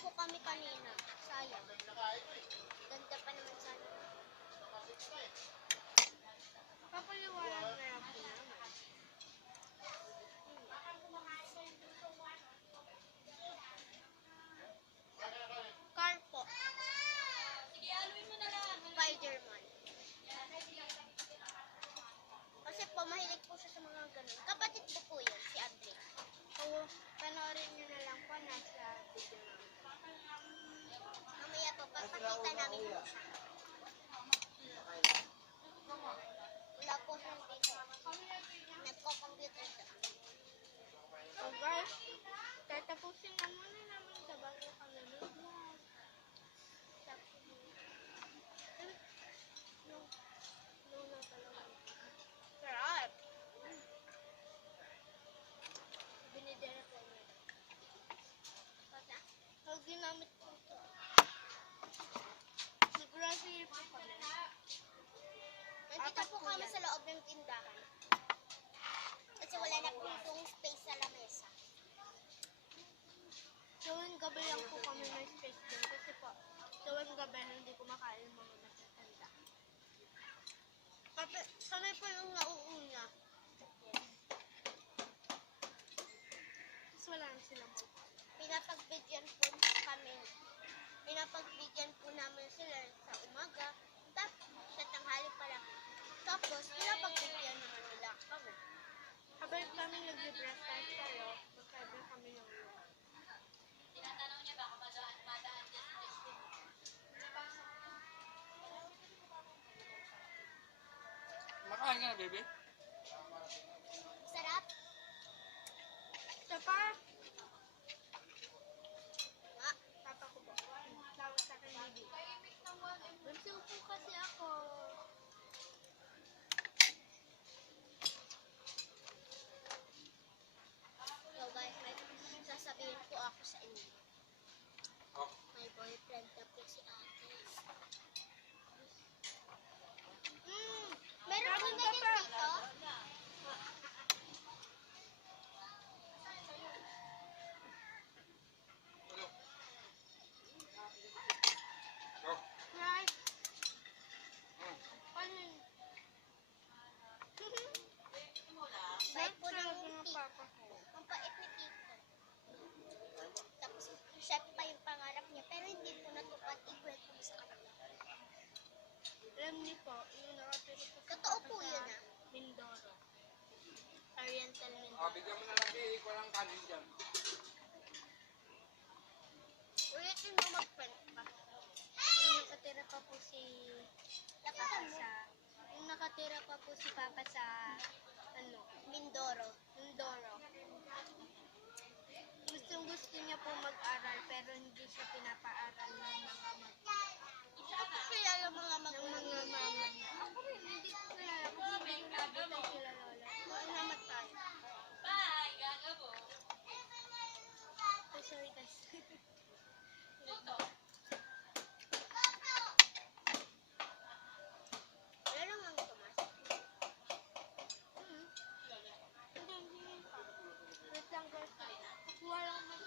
po kami kanina. Sayang. Ganda pa naman sana. Papaliwanag na lang po naman. Car po. Sige, aluin mo na lang. Spider-Man. Kasi po, mahilig po siya sa mga ganun. Kapatid ko po yun, si Andre. Oo, panoorin nyo na lang po nasa video namin. Mamaya po, papakita namin po siya. Wala po siyang dito. Nagko-computer siya. So guys, tatapusin na muna namin sa bago kami mag-vlog. No na talaga. Sarap. Binidera ko na. Basta? Pag ginamit ko ito. Nag-grocery po kami. Nandito po kami sa loob ng tindahan. Kasi wala na pong space sa lamesa. Tuwing gabi lang po kami may space din kasi po tuwing gabi hindi kumakain yung mga matatanda. Kami po yung nauuna. Tapos wala na silang mga. Pinapagbigyan po kami. Pinapagbigyan po namin sila sa umaga. Tapos sa tanghali pala. Tapos pinapagbigyan naman nila kami. Habang kami nag-breast time tayo, magkaiba kami ng ulo. Tinatanong niya baka madaan din. Makain ka na, baby? Sarap. Ito pa! Nga. Papa ko po. Tawag sa akin baby. Bunso po kasi ako. So guys, may sasabihin po ako sa inyo. Oh. May boyfriend na po si ate. Meron kang ganyan dito? Go. Right? Mm. Ano yun? Bait po Talaga ng ng tito. papa ko. Ang pait ni tito. Tapos, siya pa yung pangarap niya, pero hindi po natupad. Ikwento mo sa kanila. Alam niyo po, yung nakatira po sa Totoo papa po sa yun, Mindoro. Oriental Ah, Mindoro. bigyan mo na lang, Kik. Walang kanin dyan. Ulitin mo mag-friend pa. Yung nakatira pa po si Lapitan Papa mo. sa yung nakatira pa po si Papa sa ano, Mindoro. Mindoro. Gusto niya po mag-aral pero hindi siya pinapaaral ng mga Ako po kilala mga ng mga mama niya. Ako rin, hindi ko kilala kasi hindi ko nabutan sila lola. mga namatay. Oh, sorry guys. Wala lang ang Tomas. Hindi pa. Wait lang guys. Kukuha lang mag...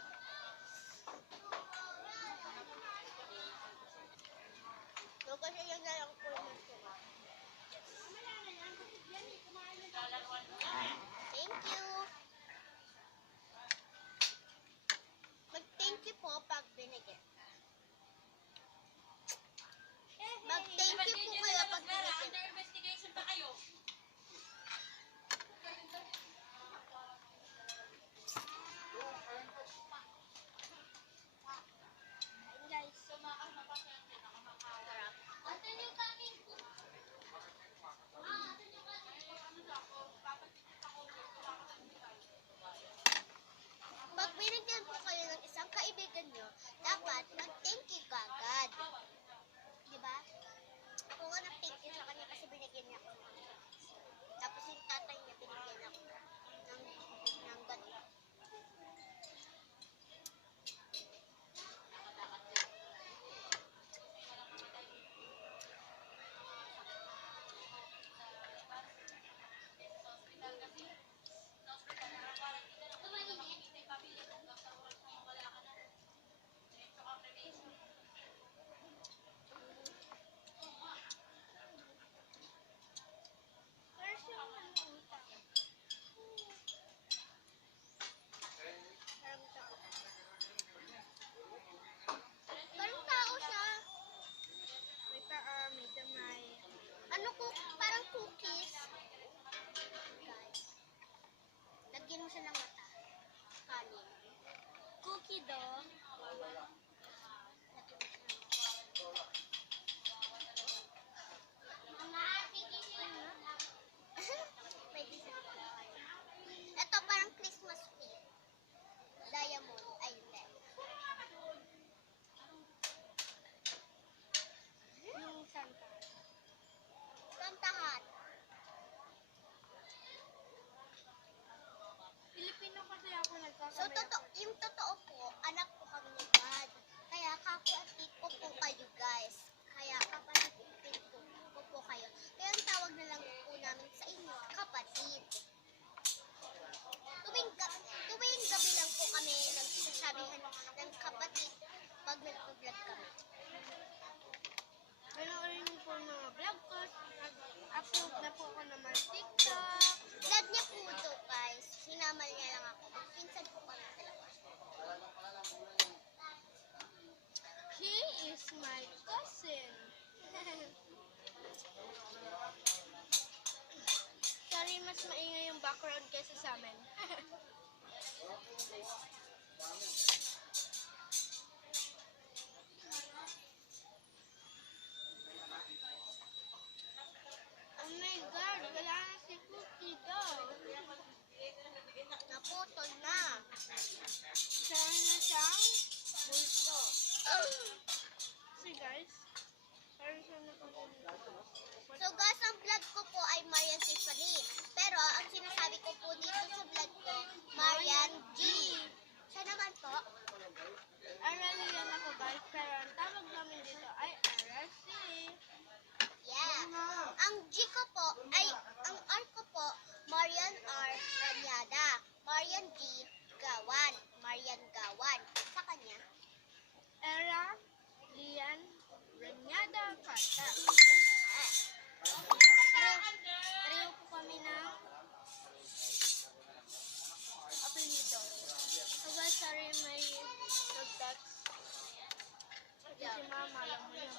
my cousin. Sorry, mas maingay yung background kaysa sa amin. Oh my God, wala na si Cookie daw. Naputol na. Saan na siyang bulto? See guys, parang siya naputol. So guys, ang vlog ko po ay Marian Tiffany. Pero ang sinasabi ko po dito sa vlog ko, Marian G. Siya naman po. Aralian ako guys, pero ang tawag namin dito ay RSC. Yeah. Ang G ko po ay, ang R ko po, Marian R. Ranyada. Marian G. Gawan. Marian Gawan. Sa kanya. Era, Lian, Renyada, Kata. Ah. Pareho po kami ng apelido. So guys, sorry may nag-text. Kasi si mama, alam mo yun.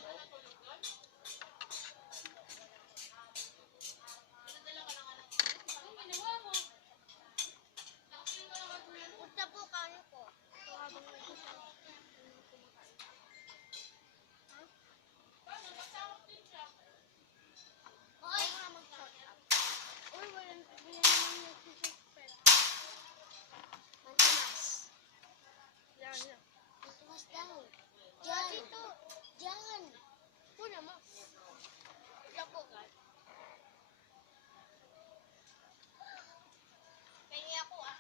Punta po kano po. So habang nag-usap, kumakain. Hoy! Nga mag-shout out. Uy, wala naman nagsususpect. Mantumas. Yan, yan. Mantumas daw. Diyan. Dito. Diyan. Puna mo. Ito po guys. Pengi ako ah.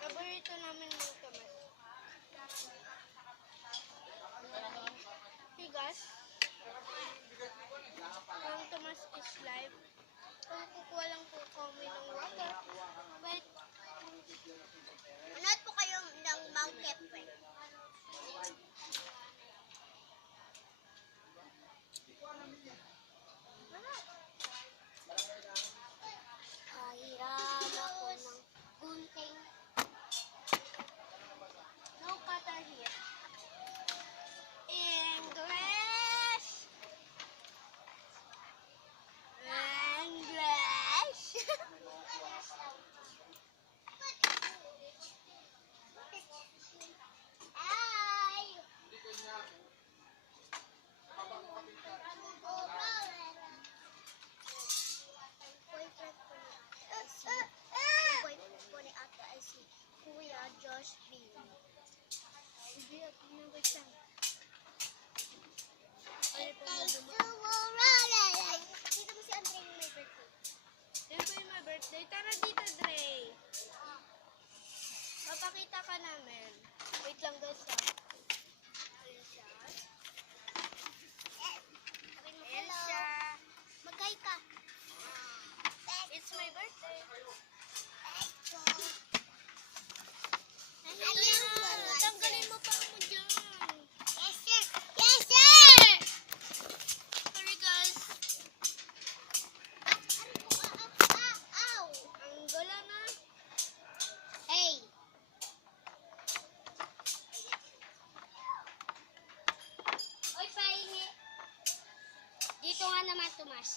Paborito namin ng kamas. Hey guys, ang Tomas is live. Kung kukuha lang po kami ng water. Wait, Manood po kayo ng Mount Kepre. Kahiram ako ng gunting. no cutter here. English! English! Ay! Boyfriend ko ni Ate ay si boyfriend ko ni Ate ay si Kuya Josh B. Hindi, at pinagay siya. Ay, Dito mo si Andre yung may birthday. Yan po yung my birthday. Tara dito, Dre. Papakita ka namin. Wait lang guys ha. Ayan siya. Sabi mo, Ayan hello. siya. Mag-hi ka. It's my birthday. Ayun, Tanggalin mo pa mo dyan. Yes, sir. Yes, sir! Sorry guys. Ow! Ang gala na. Hey! Oy, pahingi. Dito nga naman, Tomas.